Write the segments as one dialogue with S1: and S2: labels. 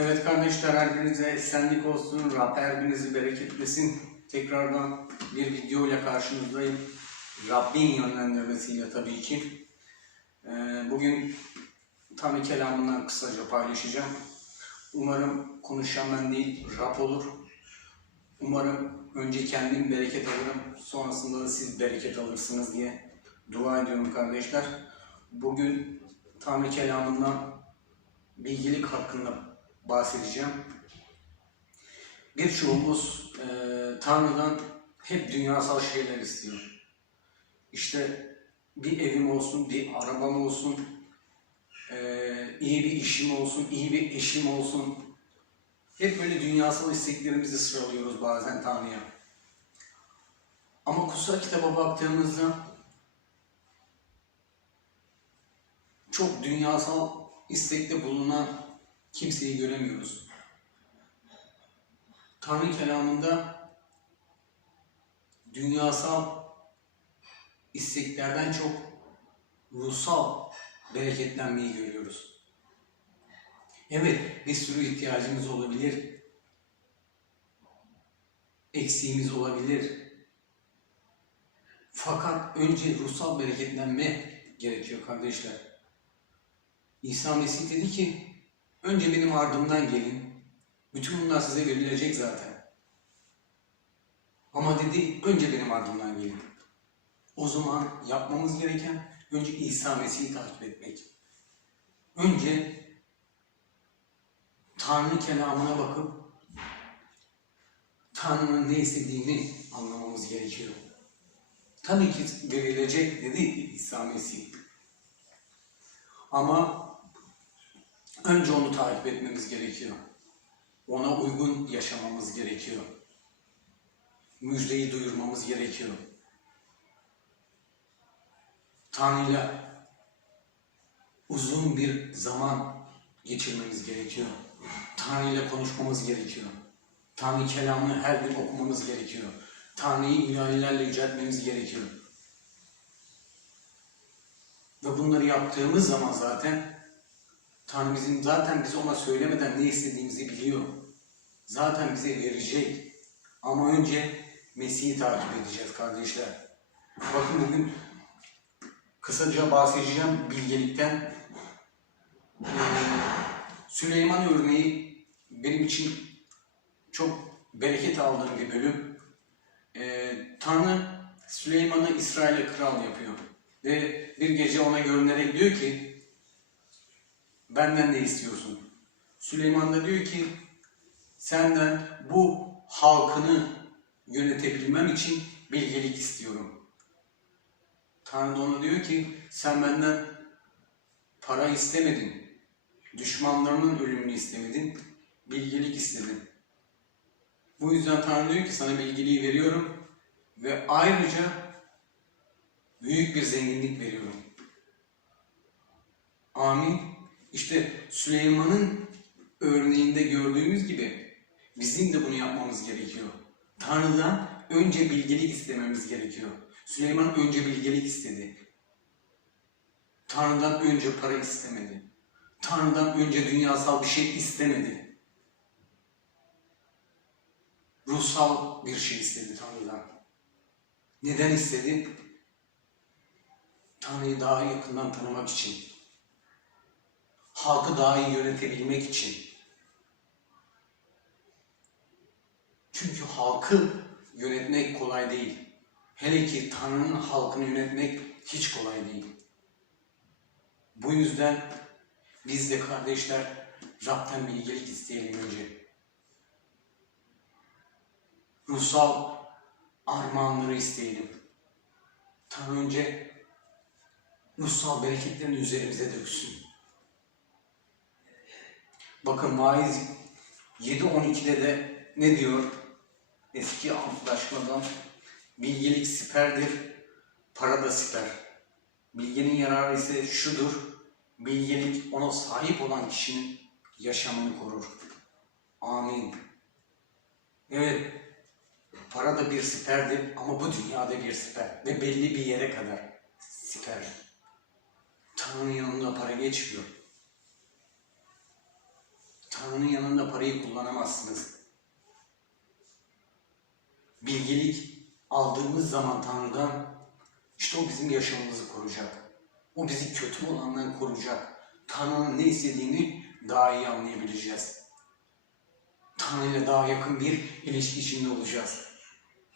S1: Evet kardeşler her birinize esenlik olsun, Rab her birinizi bereketlesin. Tekrardan bir video ile karşınızdayım. Rabbin yönlendirmesiyle tabii ki. Ee, bugün Tanrı kelamından kısaca paylaşacağım. Umarım konuşan ben değil, Rab olur. Umarım önce kendim bereket alırım, sonrasında da siz bereket alırsınız diye dua ediyorum kardeşler. Bugün Tanrı kelamından bilgilik hakkında bahsedeceğim. Birçoğumuz e, Tanrı'dan hep dünyasal şeyler istiyor. İşte bir evim olsun, bir arabam olsun, e, iyi bir işim olsun, iyi bir eşim olsun. Hep böyle dünyasal isteklerimizi sıralıyoruz bazen Tanrı'ya. Ama kutsal kitaba baktığımızda çok dünyasal istekte bulunan kimseyi göremiyoruz. Tanrı kelamında dünyasal isteklerden çok ruhsal bereketlenmeyi görüyoruz. Evet, bir sürü ihtiyacımız olabilir. Eksiğimiz olabilir. Fakat önce ruhsal bereketlenme gerekiyor kardeşler. İsa Mesih dedi ki, önce benim ardımdan gelin. Bütün bunlar size verilecek zaten. Ama dedi, önce benim ardımdan gelin. O zaman yapmamız gereken önce İsa Mesih'i takip etmek. Önce Tanrı kelamına bakıp Tanrı'nın ne istediğini anlamamız gerekiyor. Tabii ki verilecek dedi İsa Mesih. Ama önce onu takip etmemiz gerekiyor. Ona uygun yaşamamız gerekiyor. Müjdeyi duyurmamız gerekiyor. Tanrı'yla uzun bir zaman geçirmemiz gerekiyor. Tanrı'yla konuşmamız gerekiyor. Tanrı kelamını her gün okumamız gerekiyor. Tanrı'yı ilahilerle yüceltmemiz gerekiyor. Ve bunları yaptığımız zaman zaten Tanrı bizim zaten biz ona söylemeden ne istediğimizi biliyor. Zaten bize verecek. Ama önce Mesih'i takip edeceğiz kardeşler. Bakın bugün kısaca bahsedeceğim bilgelikten. Ee, Süleyman örneği benim için çok bereket aldığım bir bölüm. Ee, Tanrı Süleyman'ı İsrail'e kral yapıyor. Ve bir gece ona görünerek diyor ki benden ne istiyorsun? Süleyman da diyor ki senden bu halkını yönetebilmem için bilgelik istiyorum. Tanrı da ona diyor ki sen benden para istemedin. Düşmanlarının ölümünü istemedin. Bilgelik istedin. Bu yüzden Tanrı diyor ki sana bilgiliği veriyorum ve ayrıca büyük bir zenginlik veriyorum. Amin. İşte Süleyman'ın örneğinde gördüğümüz gibi bizim de bunu yapmamız gerekiyor. Tanrı'dan önce bilgelik istememiz gerekiyor. Süleyman önce bilgelik istedi. Tanrı'dan önce para istemedi. Tanrı'dan önce dünyasal bir şey istemedi. Ruhsal bir şey istedi Tanrı'dan. Neden istedi? Tanrı'yı daha yakından tanımak için. Halkı daha iyi yönetebilmek için. Çünkü halkı yönetmek kolay değil. Hele ki Tanrı'nın halkını yönetmek hiç kolay değil. Bu yüzden biz de kardeşler Rab'den bilgelik isteyelim önce. Ruhsal armağanları isteyelim. Tanrı önce ruhsal bereketlerini üzerimize döksün. Bakın Vaiz 7.12'de de ne diyor? Eski antlaşmadan bilgelik siperdir, para da siper. Bilgenin yararı ise şudur, bilgelik ona sahip olan kişinin yaşamını korur. Amin. Evet, para da bir siperdir ama bu dünyada bir siper ve belli bir yere kadar siper. Tanrı'nın yanında para geçmiyor. Tanrı'nın yanında parayı kullanamazsınız. Bilgelik aldığımız zaman Tanrı'dan işte o bizim yaşamımızı koruyacak. O bizi kötü olandan koruyacak. Tanrı'nın ne istediğini daha iyi anlayabileceğiz. Tanrı ile daha yakın bir ilişki içinde olacağız.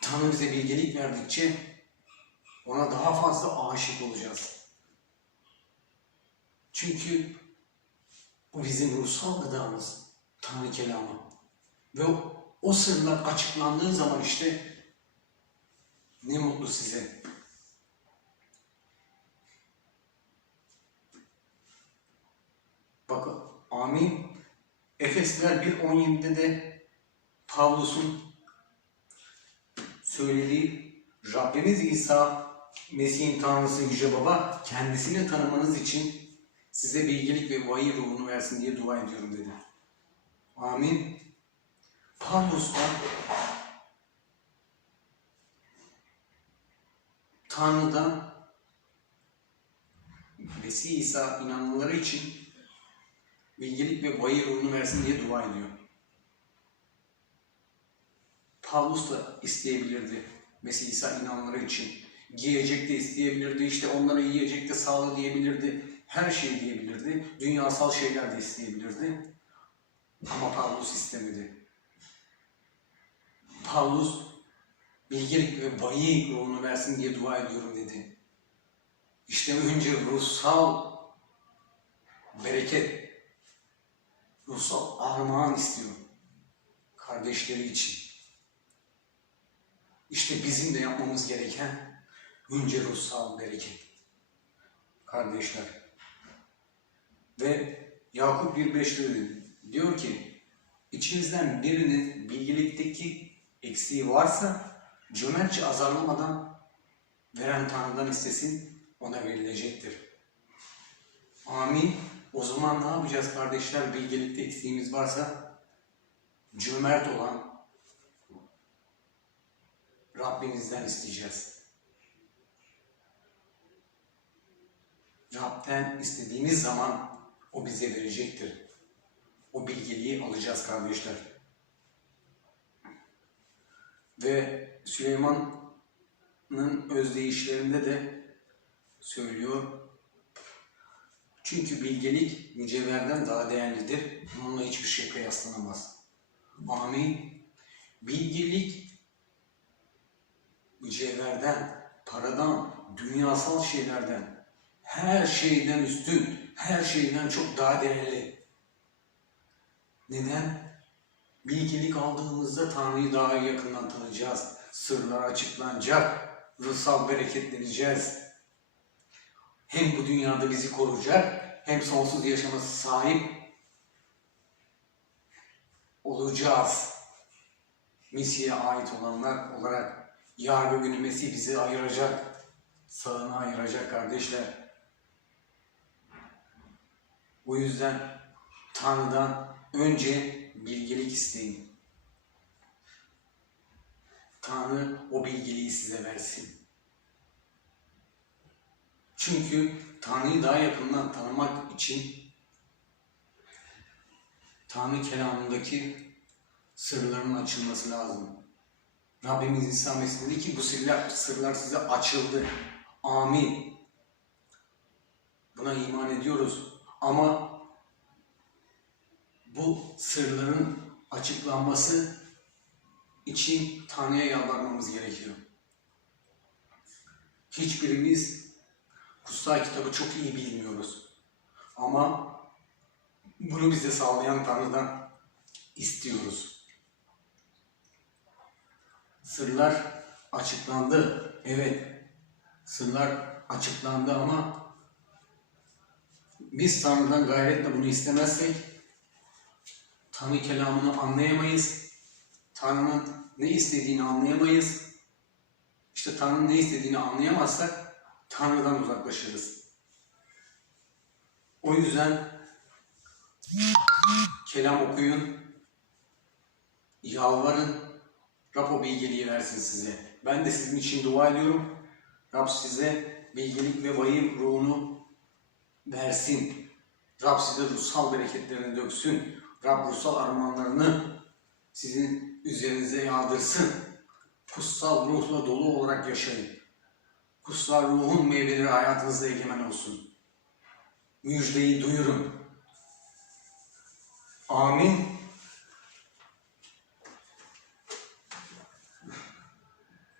S1: Tanrı bize bilgelik verdikçe ona daha fazla aşık olacağız. Çünkü bu bizim ruhsal gıdamız, Tanrı kelamı. Ve o, o sırlar açıklandığı zaman işte ne mutlu size. Bakın amin. Efesliler 1.17'de de Pavlus'un söylediği Rabbimiz İsa Mesih'in Tanrısı Yüce Baba kendisini tanımanız için size bilgelik ve vahiy ruhunu versin diye dua ediyorum dedi. Amin. Pavlus da Tanrı'dan Mesih İsa inanmaları için bilgelik ve vahiy ruhunu versin diye dua ediyor. Pavlus da isteyebilirdi Mesih İsa inanmaları için. Giyecek de isteyebilirdi, işte onlara yiyecek de sağlı diyebilirdi, her şey diyebilirdi, dünyasal şeyler de isteyebilirdi. Ama Pavlus istemedi. Pavlus bilgelik ve vahiy ruhunu versin diye dua ediyorum dedi. İşte önce ruhsal bereket, ruhsal armağan istiyor kardeşleri için. İşte bizim de yapmamız gereken önce ruhsal bereket. Kardeşler. Ve Yakup 1.5'te diyor ki içinizden birinin bilgilikteki eksiği varsa cömertçe azarlamadan veren Tanrı'dan istesin ona verilecektir. Amin. O zaman ne yapacağız kardeşler? Bilgelikte eksiğimiz varsa cömert olan Rabbimizden isteyeceğiz. Rab'den istediğimiz zaman o bize verecektir. O bilgeliği alacağız kardeşler. Ve Süleyman'ın özdeyişlerinde de söylüyor. Çünkü bilgelik mücevherden daha değerlidir. Bununla hiçbir şey kıyaslanamaz. Amin. Bilgelik mücevherden, paradan, dünyasal şeylerden, her şeyden üstün, her şeyden çok daha değerli. Neden? Bilgilik aldığımızda Tanrı'yı daha yakından tanıyacağız. Sırlar açıklanacak, ruhsal bereketleneceğiz. Hem bu dünyada bizi koruyacak, hem sonsuz yaşaması sahip olacağız. Mesih'e ait olanlar olarak yarın günü Mesih bizi ayıracak, sağına ayıracak kardeşler. Bu yüzden Tanrı'dan önce bilgelik isteyin. Tanrı o bilgeliği size versin. Çünkü Tanrı'yı daha yakından tanımak için Tanrı kelamındaki sırların açılması lazım. Rabbimiz İsa Mesih dedi ki bu sırlar, sırlar size açıldı. Amin. Buna iman ediyoruz. Ama bu sırların açıklanması için Tanrı'ya yalvarmamız gerekiyor. Hiçbirimiz kutsal kitabı çok iyi bilmiyoruz. Ama bunu bize sağlayan Tanrı'dan istiyoruz. Sırlar açıklandı. Evet, sırlar açıklandı ama biz Tanrı'dan gayretle bunu istemezsek Tanrı kelamını anlayamayız. Tanrı'nın ne istediğini anlayamayız. İşte Tanrı'nın ne istediğini anlayamazsak Tanrı'dan uzaklaşırız. O yüzden kelam okuyun, yalvarın, Rab o bilgeliği versin size. Ben de sizin için dua ediyorum. Rab size bilgelik ve vahiy ruhunu versin. Rab size ruhsal bereketlerini döksün. Rab ruhsal armağanlarını sizin üzerinize yağdırsın. Kutsal ruhla dolu olarak yaşayın. Kutsal ruhun meyveleri hayatınızda egemen olsun. Müjdeyi duyurun. Amin.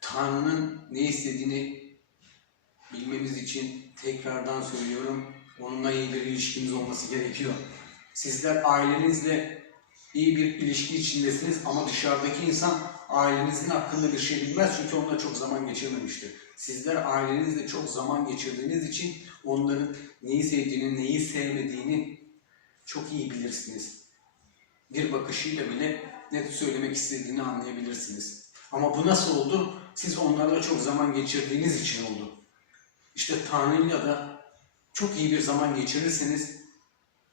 S1: Tanrı'nın ne istediğini bilmemiz için tekrardan söylüyorum. Onunla iyi bir ilişkimiz olması gerekiyor. Sizler ailenizle iyi bir ilişki içindesiniz ama dışarıdaki insan ailenizin hakkında bir şey bilmez çünkü onunla çok zaman geçirmemiştir. Sizler ailenizle çok zaman geçirdiğiniz için onların neyi sevdiğini, neyi sevmediğini çok iyi bilirsiniz. Bir bakışıyla bile ne söylemek istediğini anlayabilirsiniz. Ama bu nasıl oldu? Siz onlarla çok zaman geçirdiğiniz için oldu. İşte Tanrı'yla da çok iyi bir zaman geçirirseniz,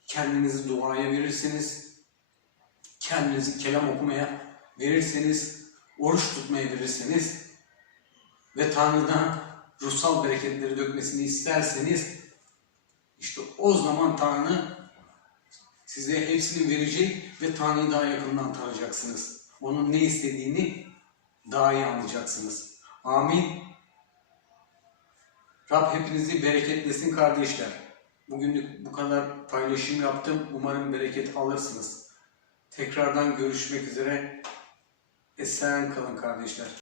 S1: kendinizi duaya verirseniz, kendinizi kelam okumaya verirseniz, oruç tutmaya verirseniz ve Tanrı'dan ruhsal bereketleri dökmesini isterseniz, işte o zaman Tanrı size hepsini verecek ve Tanrı'yı daha yakından tanıyacaksınız. Onun ne istediğini daha iyi anlayacaksınız. Amin. Rab hepinizi bereketlesin kardeşler. Bugünlük bu kadar paylaşım yaptım. Umarım bereket alırsınız. Tekrardan görüşmek üzere. Esen kalın kardeşler.